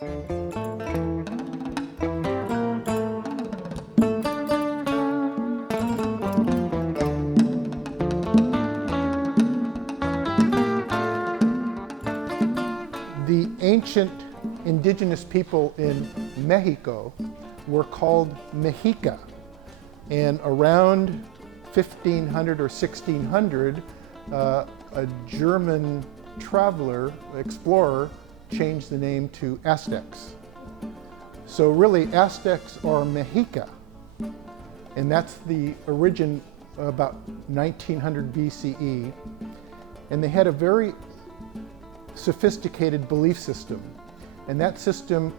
The ancient indigenous people in Mexico were called Mexica, and around 1500 or 1600, a German traveler, explorer, changed the name to Aztecs. So really, Aztecs are Mexica, and that's the origin about 1900 BCE, and they had a very sophisticated belief system, and that system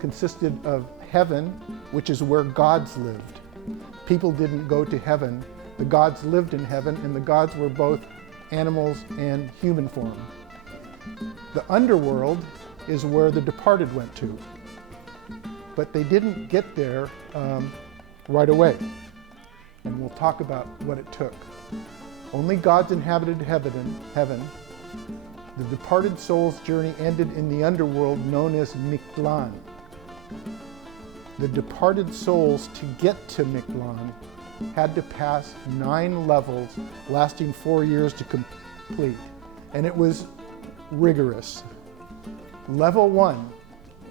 consisted of heaven, which is where gods lived. People didn't go to heaven. The gods lived in heaven, and the gods were both animals and human form. The underworld is where the departed went to, but they didn't get there right away, and we'll talk about what it took. Only gods inhabited heaven. The departed soul's journey ended in the underworld known as Mictlan. The departed souls, to get to Mictlan, had to pass 9 levels lasting 4 years to complete, and it was rigorous. Level 1,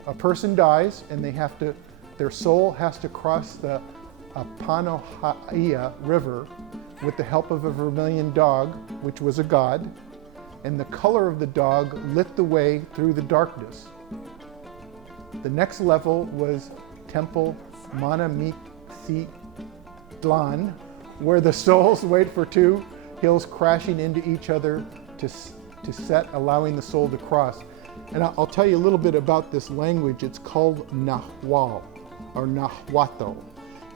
a person dies and their soul has to cross the Apanohia River with the help of a vermilion dog, which was a god, and the color of the dog lit the way through the darkness. The next level was Temple Manamixitlan, where the souls wait for 2 hills crashing into each other to set, allowing the soul to cross. And I'll tell you a little bit about this language. It's called Nahuatl, or Nahuatl.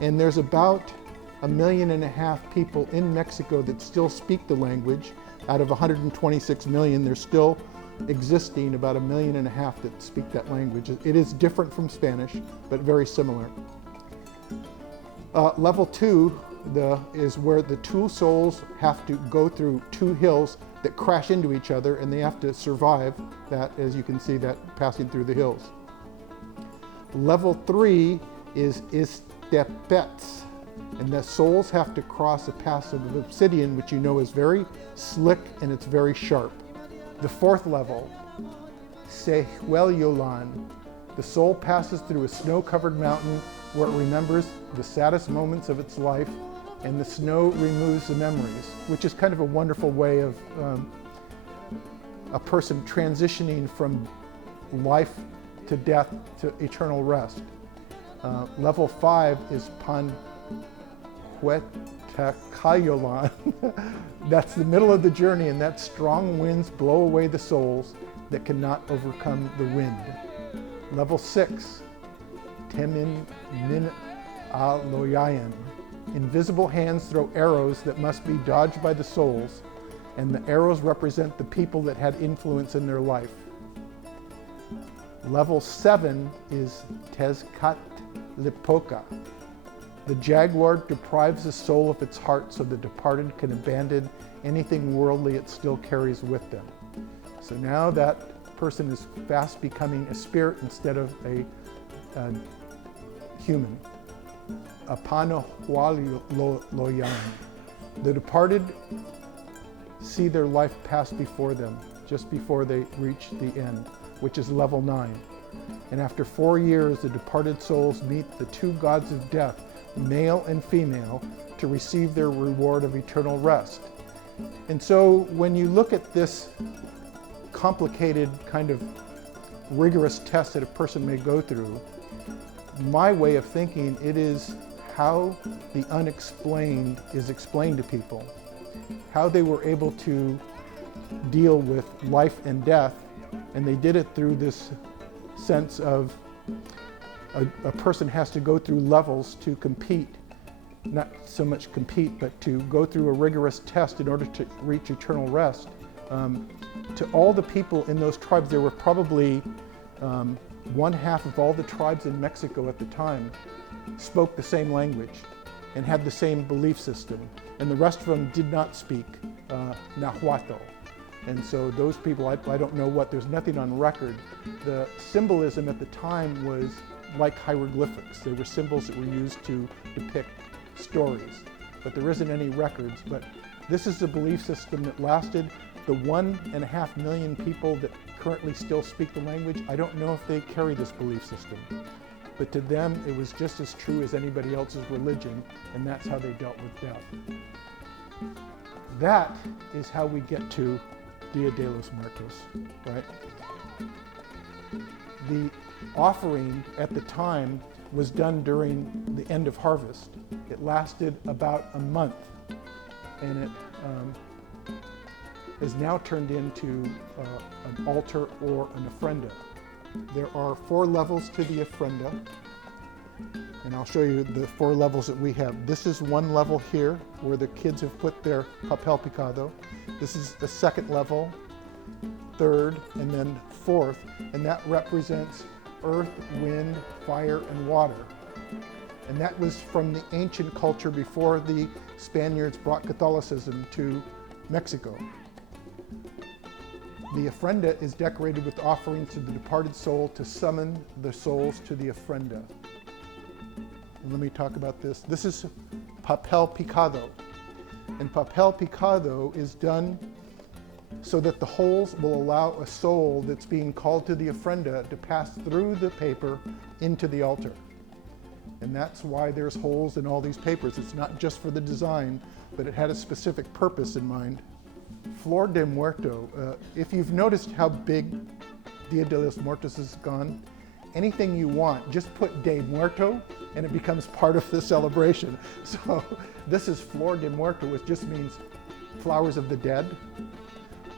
And there's about 1.5 million people in Mexico that still speak the language. Out of 126 million, there's still existing about 1.5 million that speak that language. It is different from Spanish, but very similar. Level 2 is where the 2 souls have to go through 2 hills that crash into each other, and they have to survive that, as you can see, that passing through the hills. Level 3 is Istepets, and the souls have to cross a pass of obsidian, which you know is very slick and it's very sharp. The 4th level, Sehuelyolan, the soul passes through a snow-covered mountain where it remembers the saddest moments of its life, and the snow removes the memories, which is kind of a wonderful way of a person transitioning from life to death to eternal rest. Level 5 is Panhuetacayolán. That's the middle of the journey, and that strong winds blow away the souls that cannot overcome the wind. Level 6, Temin Min Aloyayan. Invisible hands throw arrows that must be dodged by the souls, and the arrows represent the people that had influence in their life. Level 7 is Tezcatlipoca. The jaguar deprives the soul of its heart so the departed can abandon anything worldly it still carries with them. So now that person is fast becoming a spirit instead of a human. Apanohualoyan. The departed see their life pass before them just before they reach the end, which is level 9. And after 4 years, the departed souls meet the 2 gods of death, male and female, to receive their reward of eternal rest. And so when you look at this complicated kind of rigorous test that a person may go through, my way of thinking, it is how the unexplained is explained to people, how they were able to deal with life and death, and they did it through this sense of a person has to go through levels to compete, not so much compete, but to go through a rigorous test in order to reach eternal rest. To all the people in those tribes, there were probably 1/2 of all the tribes in Mexico at the time spoke the same language and had the same belief system, and the rest of them did not speak Nahuatl. And so those people, I don't know what, there's nothing on record. The symbolism at the time was like hieroglyphics. They were symbols that were used to depict stories, but there isn't any records. But this is a belief system that lasted. The 1.5 million people that currently still speak the language, I don't know if they carry this belief system. But to them, it was just as true as anybody else's religion, and that's how they dealt with death. That is how we get to Dia de los Muertos, right? The offering at the time was done during the end of harvest. It lasted about a month, and it is now turned into an altar or an ofrenda. There are 4 levels to the ofrenda, and I'll show you the 4 levels that we have. This is one level here where the kids have put their papel picado. This is the 2nd level, 3rd, and then 4th, and that represents earth, wind, fire, and water. And that was from the ancient culture before the Spaniards brought Catholicism to Mexico. The ofrenda is decorated with offerings to the departed soul to summon the souls to the ofrenda. And let me talk about this. This is papel picado. And papel picado is done so that the holes will allow a soul that's being called to the ofrenda to pass through the paper into the altar. And that's why there's holes in all these papers. It's not just for the design, but it had a specific purpose in mind. Flor de Muerto, if you've noticed how big Dia de los Muertos has gone, anything you want, just put de muerto and it becomes part of the celebration. So this is Flor de Muerto, which just means flowers of the dead.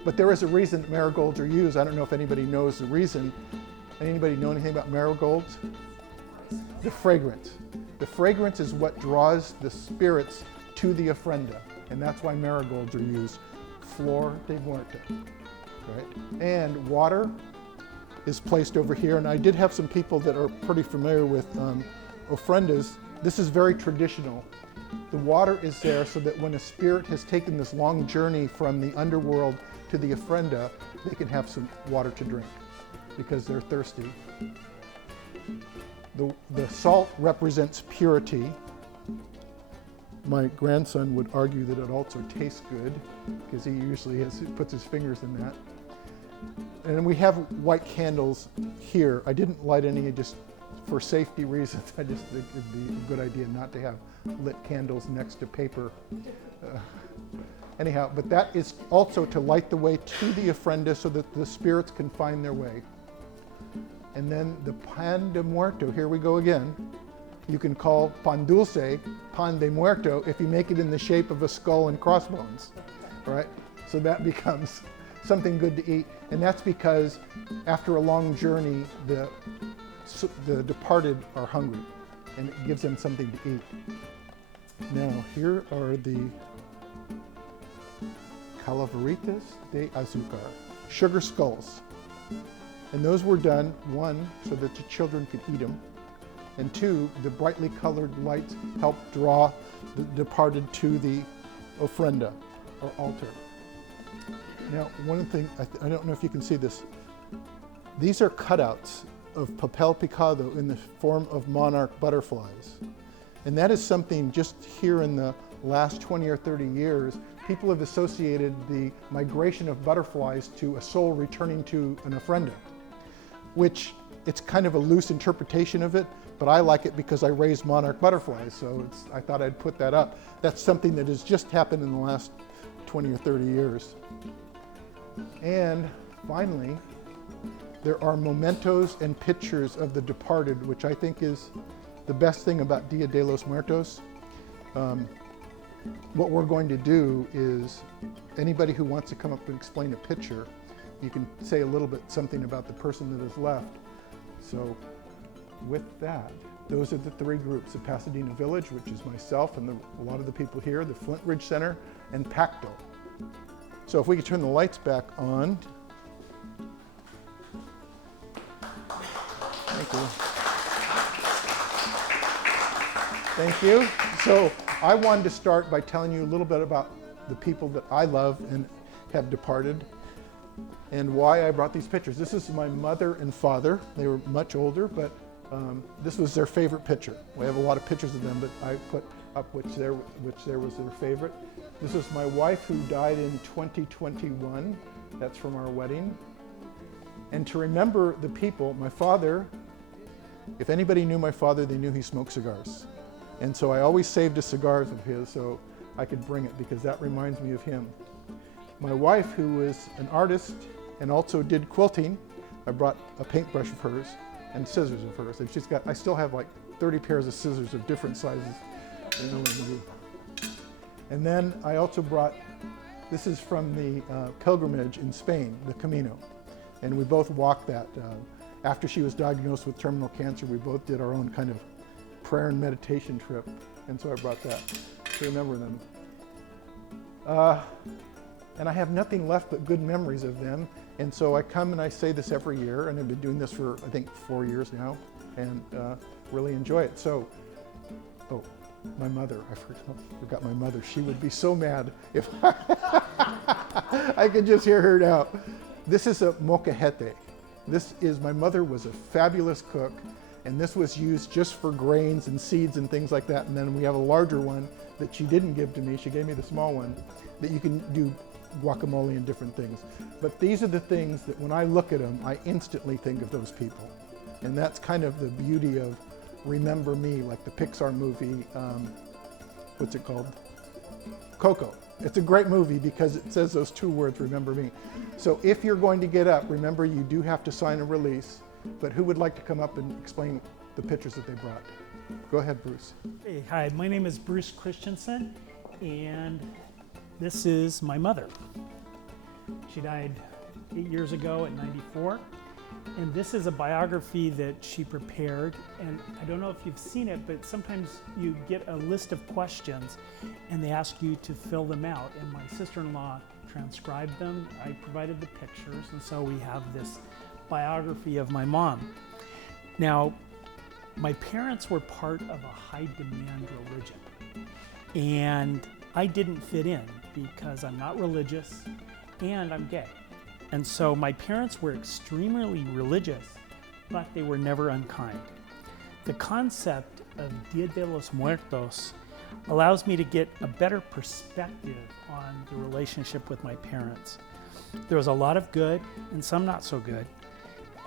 But there is a reason marigolds are used. I don't know if anybody knows the reason. Anybody know anything about marigolds? The fragrance. The fragrance is what draws the spirits to the ofrenda, and that's why marigolds are used. Flor de Muerto, right? And water is placed over here, and I did have some people that are pretty familiar with ofrendas. This is very traditional. The water is there so that when a spirit has taken this long journey from the underworld to the ofrenda, they can have some water to drink because they're thirsty. The salt represents purity. My grandson would argue that it also tastes good because he usually puts his fingers in that. And we have white candles here. I didn't light any just for safety reasons. I just think it'd be a good idea not to have lit candles next to paper. Anyhow, but that is also to light the way to the ofrenda so that the spirits can find their way. And then the pan de muerto, here we go again. You can call pan dulce, pan de muerto, if you make it in the shape of a skull and crossbones, right? So that becomes something good to eat. And that's because after a long journey, the departed are hungry, and it gives them something to eat. Now, here are the calaveritas de azúcar, sugar skulls. And those were done, 1, so that the children could eat them, and 2, the brightly colored lights help draw the departed to the ofrenda, or altar. Now, one thing, I don't know if you can see this. These are cutouts of papel picado in the form of monarch butterflies. And that is something just here in the last 20 or 30 years, people have associated the migration of butterflies to a soul returning to an ofrenda, which it's kind of a loose interpretation of it, but I like it because I raise monarch butterflies, so I thought I'd put that up. That's something that has just happened in the last 20 or 30 years. And finally, there are mementos and pictures of the departed, which I think is the best thing about Dia de los Muertos. What we're going to do is, anybody who wants to come up and explain a picture, you can say a little bit something about the person that is left. So with that, those are the 3 groups: the Pasadena Village, which is myself and a lot of the people here, the Flint Ridge Center, and Pacto. So if we could turn the lights back on. Thank you. Thank you. So I wanted to start by telling you a little bit about the people that I love and have departed. and why I brought these pictures. This is my mother and father. They were much older, but this was their favorite picture. We have a lot of pictures of them, but I put up which there was their favorite. This is my wife who died in 2021. That's from our wedding. And to remember the people, my father, if anybody knew my father, they knew he smoked cigars. And so I always saved a cigar of his so I could bring it because that reminds me of him. My wife, who is an artist and also did quilting, I brought a paintbrush of hers and scissors of hers. And she's got, I still have like 30 pairs of scissors of different sizes. And then I also brought, this is from the pilgrimage in Spain, the Camino. And we both walked that. After she was diagnosed with terminal cancer, we both did our own kind of prayer and meditation trip. And so I brought that to remember them. And I have nothing left but good memories of them. And so I come and I say this every year, and I've been doing this for, I think, 4 years now, and really enjoy it. So, oh, my mother, I forgot my mother. She would be so mad if I could just hear her now. This is a molcajete. This is, my mother was a fabulous cook, and this was used just for grains and seeds and things like that. And then we have a larger one that she didn't give to me. She gave me the small one that you can do guacamole and different things. But these are the things that when I look at them, I instantly think of those people. And that's kind of the beauty of Remember Me, like the Pixar movie, what's it called? Coco. It's a great movie because it says those two words, Remember Me. So if you're going to get up, remember you do have to sign a release, but who would like to come up and explain the pictures that they brought? Go ahead, Bruce. Hey, hi, my name is Bruce Christensen, and this is my mother. She died 8 years ago at 94. And this is a biography that she prepared, and I don't know if you've seen it, but sometimes you get a list of questions and they ask you to fill them out, and my sister-in-law transcribed them. I provided the pictures, and so we have this biography of my mom. Now, my parents were part of a high-demand religion, and I didn't fit in because I'm not religious and I'm gay. And so my parents were extremely religious, but they were never unkind. The concept of Dia de los Muertos allows me to get a better perspective on the relationship with my parents. There was a lot of good and some not so good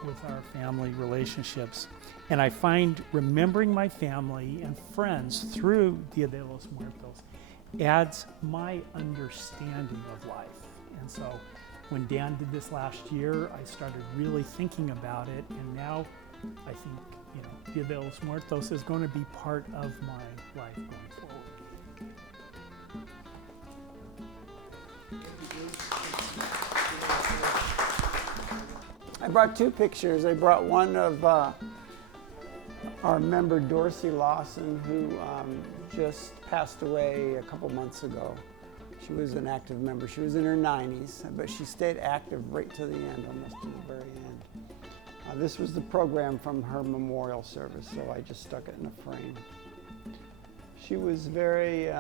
with our family relationships. And I find remembering my family and friends through Dia de los Muertos adds my understanding of life. And so when Dan did this last year, I started really thinking about it, and now I think, Dia de los Muertos is going to be part of my life going forward. I brought two pictures. I brought one of our member Dorsey Lawson, who just passed away a couple months ago. She was an active member. She was in her 90s, but she stayed active right to the end, almost to the very end. This was the program from her memorial service, so I just stuck it in a frame. She was a very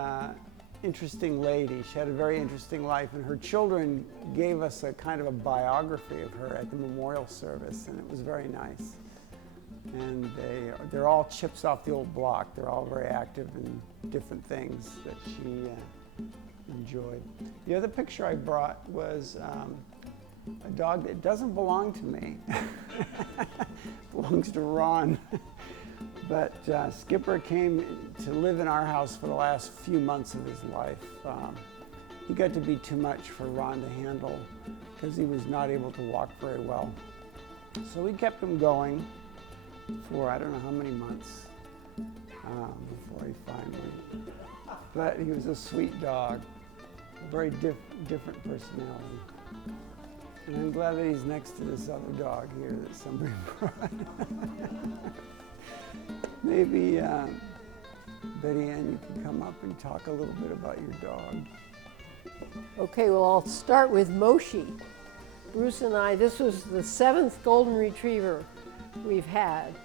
interesting lady. She had a very interesting life, and her children gave us a kind of a biography of her at the memorial service, and it was very nice. And they're all chips off the old block. They're all very active in different things that she enjoyed. The other picture I brought was a dog that doesn't belong to me. Belongs to Ron. But Skipper came to live in our house for the last few months of his life. He got to be too much for Ron to handle because he was not able to walk very well. So we kept him going for I don't know how many months before he finally. But he was a sweet dog, a very different personality. And I'm glad that he's next to this other dog here that somebody brought. Maybe, Betty Ann, you can come up and talk a little bit about your dog. Okay, well, I'll start with Moshi. Bruce and I, this was the 7th golden retriever we've had.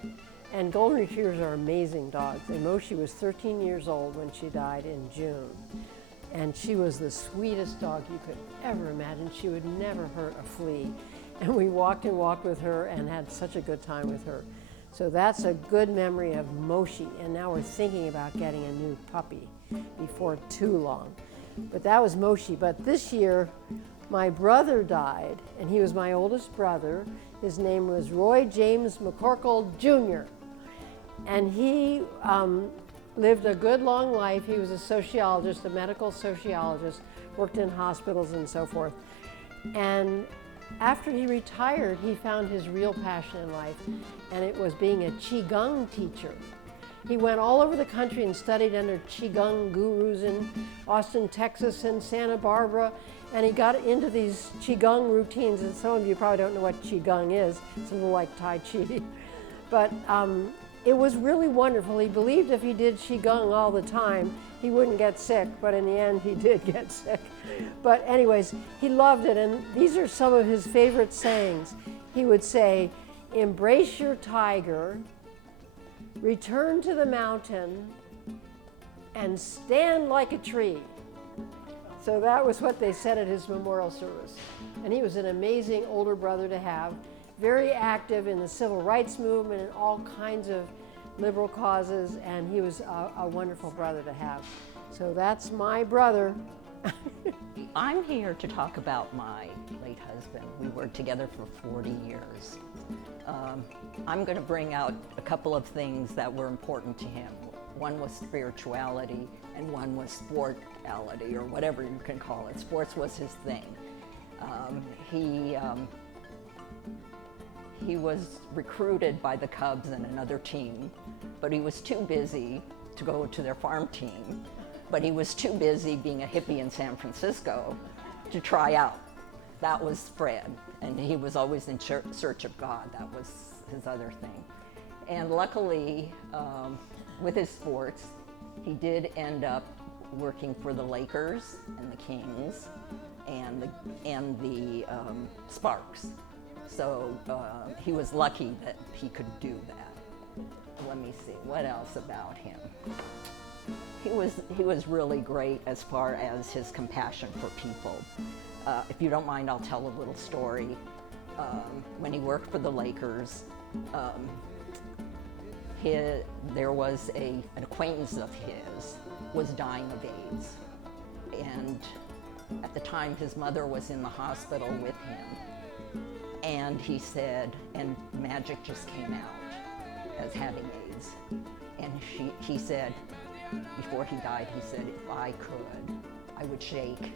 And golden retrievers are amazing dogs. And Moshi was 13 years old when she died in June. And she was the sweetest dog you could ever imagine. She would never hurt a flea. And we walked and walked with her and had such a good time with her. So that's a good memory of Moshi. And now we're thinking about getting a new puppy before too long. But that was Moshi. But this year, my brother died, and he was my oldest brother. His name was Roy James McCorkle Jr. And he lived a good long life. He was a sociologist, a medical sociologist, worked in hospitals and so forth. And after he retired, he found his real passion in life, and it was being a Qigong teacher. He went all over the country and studied under Qigong gurus in Austin, Texas, and Santa Barbara, and he got into these Qigong routines, and some of you probably don't know what Qigong is. It's a little like Tai Chi. But it was really wonderful. He believed if he did Qigong all the time, he wouldn't get sick, but in the end, he did get sick. But anyways, he loved it, and these are some of his favorite sayings. He would say, "Embrace your tiger, return to the mountain, and stand like a tree." So that was what they said at his memorial service. And he was an amazing older brother to have, very active in the civil rights movement and all kinds of liberal causes, and he was a wonderful brother to have. So that's my brother. I'm here to talk about my late husband. We were together for 40 years. I'm going to bring out a couple of things that were important to him. One was spirituality, and one was sportality, or whatever you can call it. Sports was his thing. He was recruited by the Cubs and another team, but he was too busy to go to their farm team. But he was too busy being a hippie in San Francisco to try out. That was Fred, and he was always in search of God. That was his other thing. And luckily, with his sports, he did end up working for the Lakers and the Kings and the Sparks. So he was lucky that he could do that. Let me see, what else about him? He was really great as far as his compassion for people. If you don't mind, I'll tell a little story. When he worked for the Lakers, there was an acquaintance of his was dying of AIDS. And at the time, his mother was in the hospital with him. And he said, and Magic just came out as having AIDS. And he said, before he died, he said, if I could, I would shake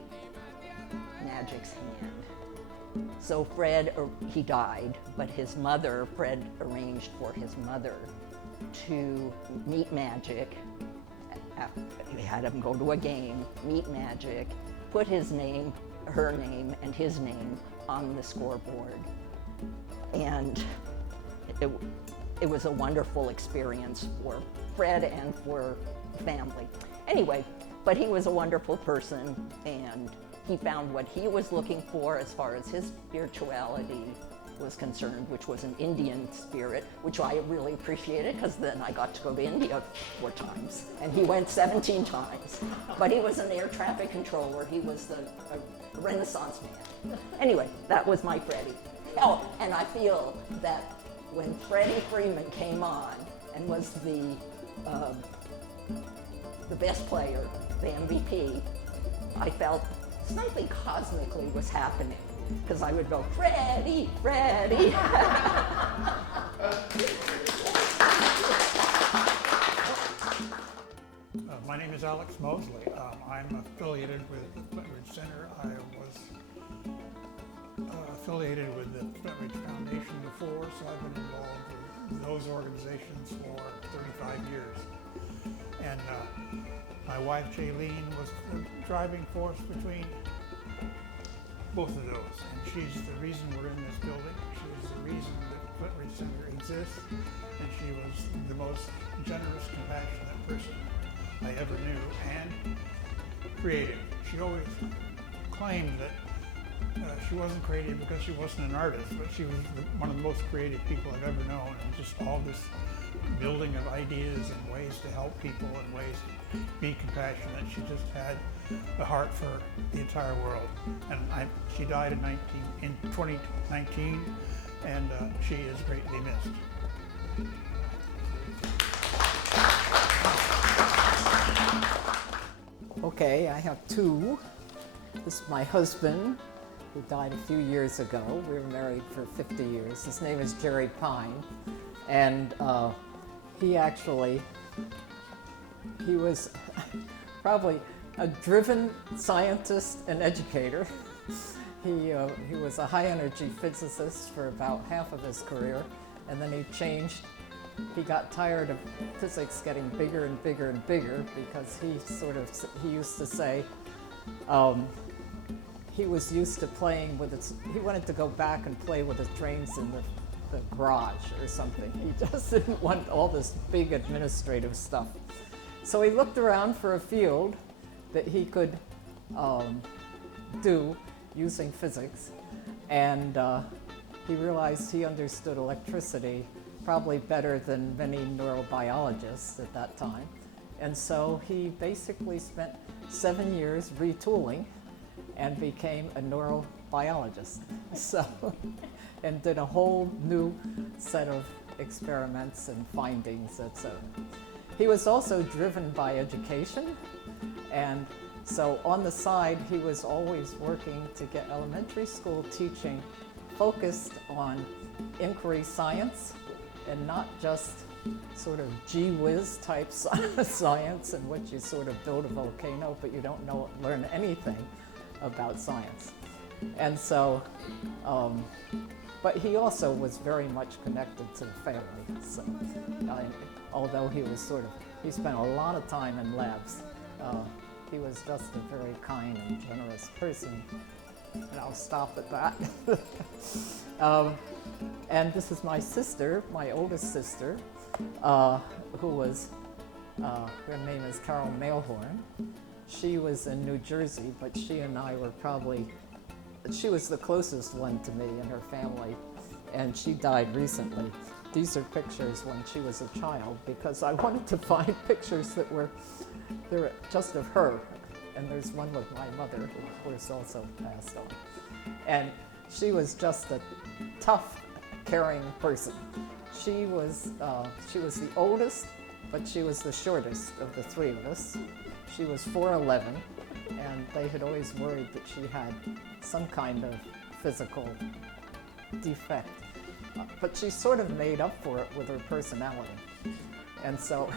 Magic's hand. So Fred, he died, but his mother, Fred arranged for his mother to meet Magic. He had him go to a game, meet Magic, put his name, her name, and his name on the scoreboard. And it was a wonderful experience for Fred and for family. Anyway, but he was a wonderful person, and he found what he was looking for as far as his spirituality was concerned, which was an Indian spirit, which I really appreciated, because then I got to go to India 4 times, and he went 17 times. But he was an air traffic controller. He was a Renaissance man. Anyway, that was my Freddie. Oh, and I feel that when Freddie Freeman came on and was the best player, the MVP, I felt something cosmically was happening, because I would go, Freddie, Freddie. My name is Alex Mosley. I'm affiliated with the Flintridge Center. I was affiliated with the Flintridge Foundation before, so I've been involved with those organizations for 35 years. And my wife, Jaylene, was the driving force between both of those. And she's the reason we're in this building. She's the reason that Flintridge Center exists. And she was the most generous, compassionate person I ever knew, and creative. She always claimed that she wasn't creative because she wasn't an artist, but she was one of the most creative people I've ever known, and just all this building of ideas and ways to help people and ways to be compassionate. She just had a heart for the entire world. And she died in 2019, and she is greatly missed. Okay, I have two. This is my husband, who died a few years ago. We were married for 50 years. His name is Jerry Pine, and he was probably a driven scientist and educator. He was a high-energy physicist for about half of his career, and then he changed. He got tired of physics getting bigger and bigger and bigger, because he used to say he was used to playing with he wanted to go back and play with his trains in the garage or something. He just didn't want all this big administrative stuff. So he looked around for a field that he could do using physics, and he realized he understood electricity probably better than many neurobiologists at that time. And so he basically spent 7 years retooling and became a neurobiologist. And did a whole new set of experiments and findings, etc. He was also driven by education, and so on the side he was always working to get elementary school teaching focused on inquiry science, and not just sort of gee whiz type science in which you sort of build a volcano but you don't learn anything about science. And so, but he also was very much connected to the family. So, although he spent a lot of time in labs, he was just a very kind and generous person. And I'll stop at that. And this is my sister, my oldest sister, who was, her name is Carol Mailhorn. She was in New Jersey, but she and I were she was the closest one to me in her family, and she died recently. These are pictures when she was a child, because I wanted to find pictures that were just of her. And there's one with my mother, who of course also passed on. And she was just a tough, caring person. She was the oldest, but she was the shortest of the three of us. She was 4'11", and they had always worried that she had some kind of physical defect. But she sort of made up for it with her personality. And so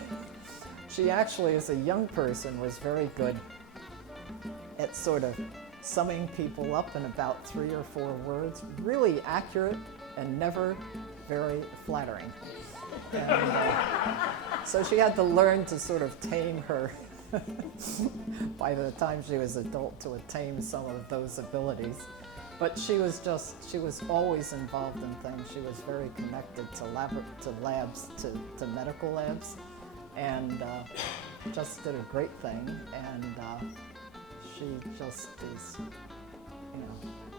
she actually, as a young person, was very good at sort of summing people up in about 3 or 4 words, really accurate and never very flattering. And so she had to learn to sort of tame her by the time she was adult, to tame some of those abilities. But she was always involved in things. She was very connected to labs, to medical labs, and just did a great thing. And she just is,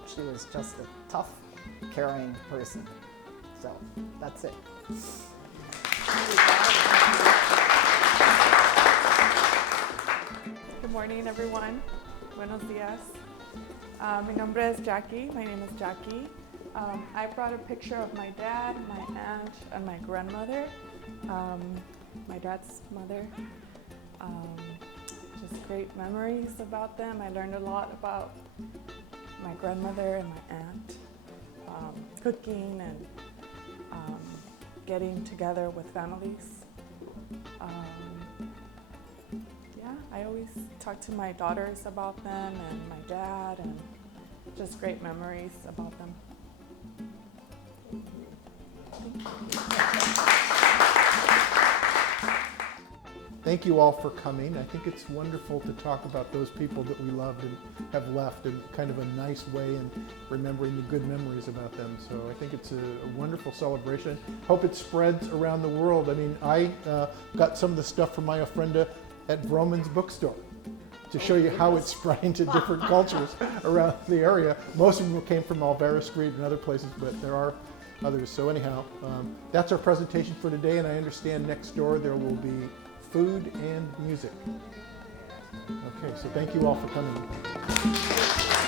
she was just a tough, caring person. So that's it. Good morning, everyone. Buenos dias. Mi nombre es Jackie. My name is Jackie. I brought a picture of my dad, my aunt, and my grandmother. My dad's mother. Just great memories about them. I learned a lot about my grandmother and my aunt, cooking and getting together with families. I always talk to my daughters about them and my dad, and just great memories about them. Thank you all for coming. I think it's wonderful to talk about those people that we loved and have left in kind of a nice way, and remembering the good memories about them. So I think it's a wonderful celebration. Hope it spreads around the world. I mean, I got some of the stuff from my ofrenda at Vroman's bookstore to show you how it's spreading to different cultures around the area. Most of them came from Alvera Street and other places, but there are others. So anyhow, that's our presentation for today, and I understand next door there will be food and music. Okay, so thank you all for coming.